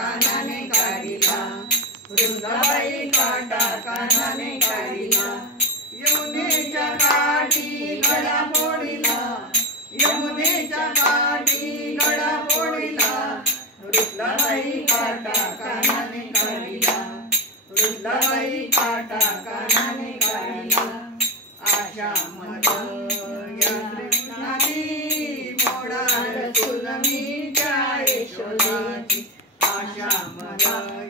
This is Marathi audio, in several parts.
कानाने काढिला, वृंदाबाई काटा कानाने काढिला, यमुनेच्या काठी गळा फोडिला, यमुनेच्या काठी गळा फोडिला, वृंदाबाई काटा कानाने काढिला, वृंदाबाई काटा कानाने काढिला. आशा मद या कृष्णाची मोडार सुलमीच्या यशोदाची, आशा मद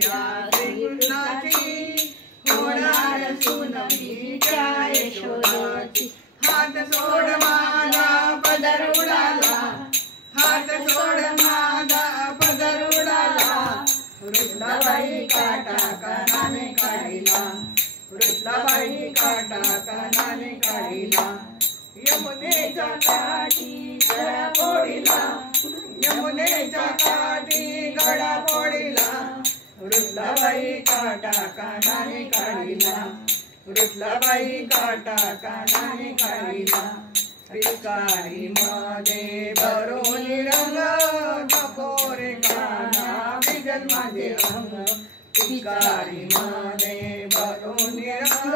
या कृष्णाची मोडार सुलमीच्या यशोदाची. हात सोड माझा पदर उडाला, हात सोड माझा पदर उडाला, वृंदाबाई काटा कानाने काढिला, वृंदाबाई काटा कानाने काढिला. यमुनेच्या काठी गळा फोडिला, यमुनेच्या काठी गळा फोडिला, वृंदाबाई काटा कानाने काढिला, वृंदाबाई काटा कानाने काढिला. पिचकारी मध्ये भरून रंग नको रे काना भिजल माझे अंग, पिचकारी मध्ये भरून रंग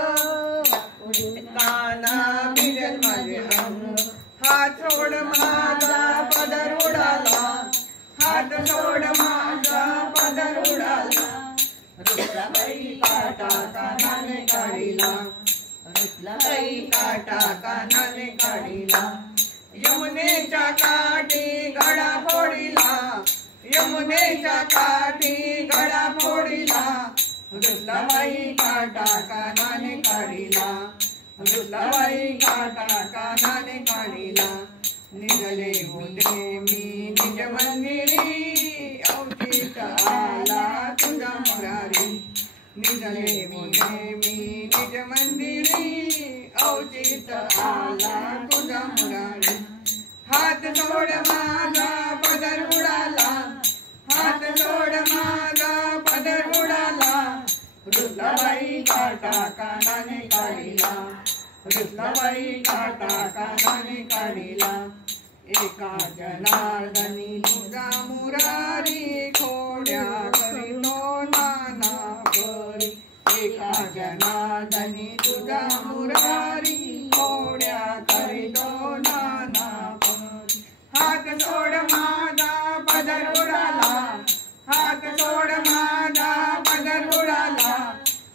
काना भिजल माझे अंग. हात सोड माझा पदर उडाला, हात सोड माझा पदर उडाला, वृंदाबाई काटा कानाने काढिला, वृंदाबाई काटा कानाने काढिला. यमुनेच्या काठी गळा फोडिला, यमुनेच्या काठी गळा फोडिला, वृंदाबाई काटा कानाने काढिला, वृंदाबाई काटा कानाने काढिला. निघाले होते मी निज मंदिरी, अवचित आला तुझा मुरारी, निघाले होते मी निज मंदिरी, अवचित आला तुझा मुरारी. हात सोड माझा पदर उडाला, हात सोड माझा पदर उडाला, वृंदाबाई काटा कानाने काढिला, वृंदाबाई काटा कानाने काढिला. एका जनार्दनी तुझा मुरारी, खोड्या करीतो नाना परी, एका जनार्दनी तुझा मुरारी, खोड्या करीतो नाना परी. हात सोड माझा पदर उडाला, हात सोड माझा पदर उडाला,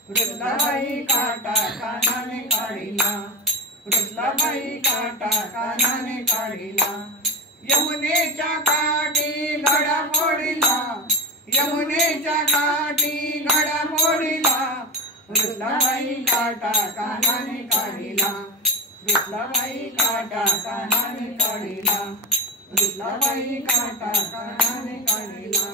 वृंदाबाई काटा कानाने काढिला, वृंदाबाई काटा कानाने काढिला. यमुनेच्या काठी गळा फोडिला, यमुनेच्या काठी गळा फोडिला, वृंदाबाई काटा कानाने काढिला, वृंदाबाई काटा कानाने काढिला, वृंदाबाई काटा कानाने काढिला.